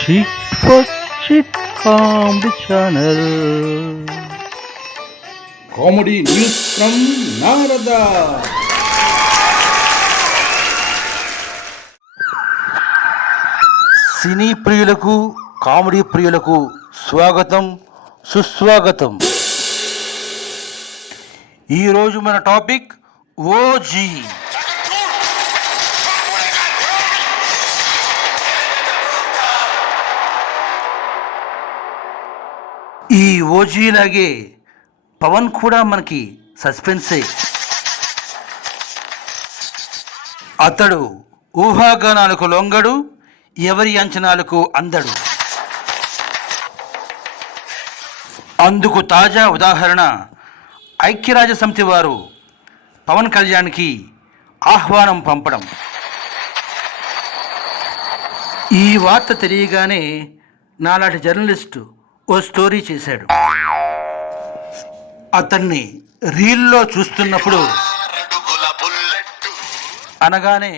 Chit for Chit Comedy Channel. Comedy news from Narada. సినీ ప్రియులకు comedy ప్రియులకు స్వాగతం సుస్వాగతం. ఈరోజు మన టాపిక్ ఓజీ. ఈ ఓజీలాగే పవన్ కూడా మనకి సస్పెన్సే. అతడు ఊహాగానాలకు లొంగడు, ఎవరి అంచనాలకు అందడు. అందుకు తాజా ఉదాహరణ ఐక్యరాజ్యసమితి వారు పవన్ కళ్యాణ్కి ఆహ్వానం పంపడం. ఈ వార్త తెలియగానే నాలాంటి జర్నలిస్టు ఓ స్టోరీ చేశాడు. అతన్ని రీల్లో చూస్తున్నప్పుడు అనగానే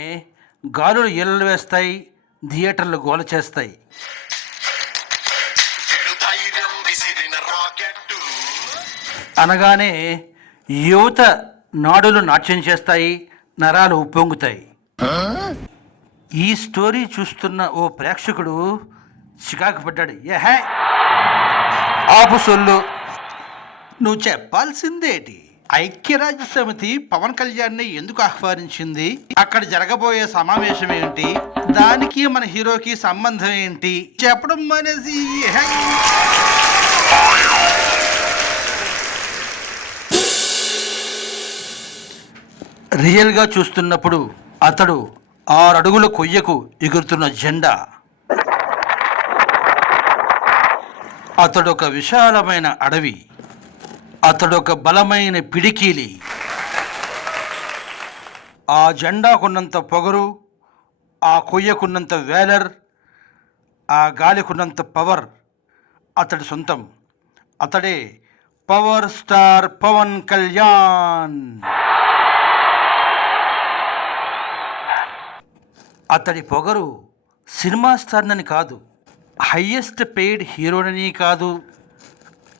గాలులు ఈలలు వేస్తాయి, థియేటర్లు గోల చేస్తాయి. అనగానే యువత నాడులు నాట్యం చేస్తాయి, నరాలు ఉప్పొంగుతాయి. ఈ స్టోరీ చూస్తున్న ఓ ప్రేక్షకుడు చికాకు పడ్డాడు. ఏహే ఆపు సొల్లు, నువ్వు చెప్పాల్సిందేటి? ఐక్యరాజ్య సమితి పవన్ కళ్యాణ్ని ఎందుకు ఆహ్వానించింది? అక్కడ జరగబోయే సమావేశం ఏంటి? దానికి మన హీరోకి సంబంధం ఏంటి? చెప్పడం అనేసి రియల్గా చూస్తున్నప్పుడు అతడు 6 అడుగుల కొయ్యకు ఎగురుతున్న జెండా. అతడొక విశాలమైన అడవి, అతడొక బలమైన పిడికిలి. ఆ జెండాకున్నంత పొగరు, ఆ కొయ్యకున్నంత వేలర్, ఆ గాలికున్నంత పవర్ అతడి సొంతం. అతడే పవర్ స్టార్ పవన్ కళ్యాణ్. అతడి పొగరు సినిమా స్టార్నని కాదు, హయ్యెస్ట్ పెయిడ్ హీరోనని కాదు,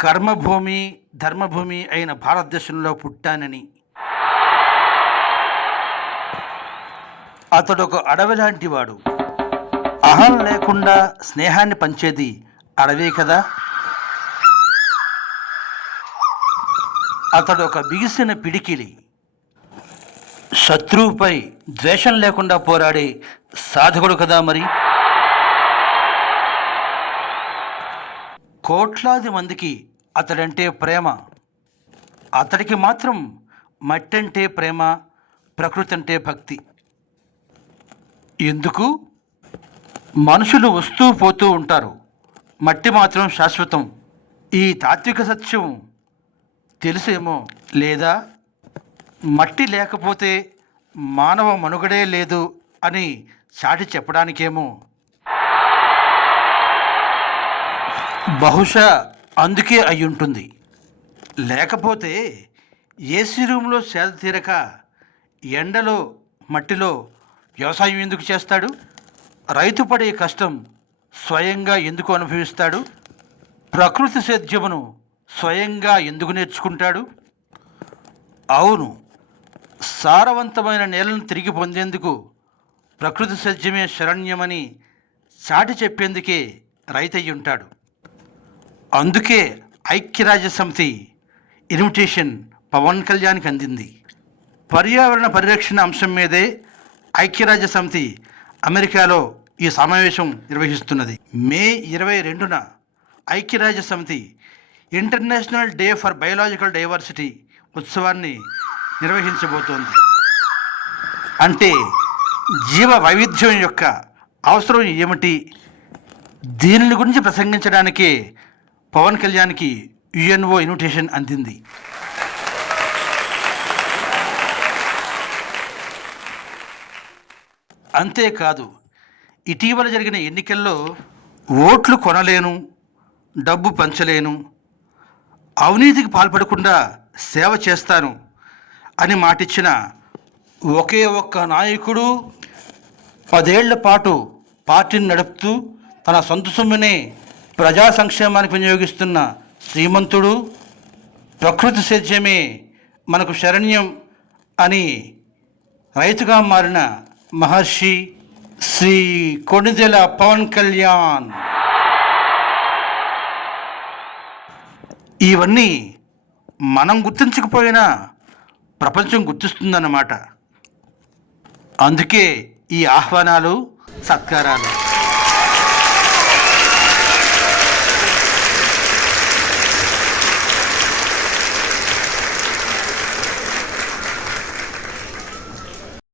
కర్మభూమి ధర్మభూమి అయిన భారతదేశంలో పుట్టానని. అతడొక అడవి లాంటి వాడు. అహం లేకుండా స్నేహాన్ని పంచేది అడవే కదా. అతడొక బిగిసిన పిడికిలి. శత్రువుపై ద్వేషం లేకుండా పోరాడే సాధకుడు కదా మరి. కోట్లాది మందికి అతడంటే ప్రేమ. అతడికి మాత్రం మట్టి అంటే ప్రేమ, ప్రకృతి అంటే భక్తి. ఎందుకు? మనుషులు వస్తూ పోతూ ఉంటారు, మట్టి మాత్రం శాశ్వతం. ఈ తాత్విక సత్యం తెలుసేమో, లేదా మట్టి లేకపోతే మానవ మనుగడే లేదు అని చాటి చెప్పడానికేమో. బహుశా అందుకే అయ్యుంటుంది. లేకపోతే ఏసీ రూమ్లో సేద తీరక ఎండలో మట్టిలో వ్యవసాయం ఎందుకు చేస్తాడు? రైతు పడే కష్టం స్వయంగా ఎందుకు అనుభవిస్తాడు? ప్రకృతి సేద్యమును స్వయంగా ఎందుకు నేర్చుకుంటాడు? అవును, సారవంతమైన నేలను తిరిగి పొందేందుకు ప్రకృతి సేద్యమే శరణ్యమని చాటి చెప్పేందుకే రైతయ్యి ఉంటాడు. అందుకే ఐక్యరాజ్యసమితి ఇన్విటేషన్ పవన్ కళ్యాణ్కి అందింది. పర్యావరణ పరిరక్షణ అంశం మీదే ఐక్యరాజ్యసమితి అమెరికాలో ఈ సమావేశం నిర్వహిస్తున్నది. మే 22న ఐక్యరాజ్యసమితి international day for biological diversity ఉత్సవాన్ని నిర్వహించబోతోంది. అంటే జీవ వైవిధ్యం యొక్క అవసరం ఏమిటి, దీనిని గురించి ప్రసంగించడానికే పవన్ కళ్యాణ్కి యుఎన్ఓ ఇన్విటేషన్ అందింది. అంతేకాదు, ఇటీవల జరిగిన ఎన్నికల్లో ఓట్లు కొనలేను, డబ్బు పంచలేను, అవినీతికి పాల్పడకుండా సేవ చేస్తాను అని మాటిచ్చిన ఒకే ఒక్క నాయకుడు 10 ఏళ్ల పాటు పార్టీని నడుపుతూ తన సొంత సొమ్మునే ప్రజా సంక్షేమానికి వినియోగిస్తున్న శ్రీమంతుడు, ప్రకృతి సేద్యమే మనకు శరణ్యం అని రైతుగా మారిన మహర్షి శ్రీ కొణిదెల పవన్ కళ్యాణ్. ఇవన్నీ మనం గుర్తించకపోయినా ప్రపంచం గుర్తిస్తుందన్నమాట. అందుకే ఈ ఆహ్వానాలు, సత్కారాలు.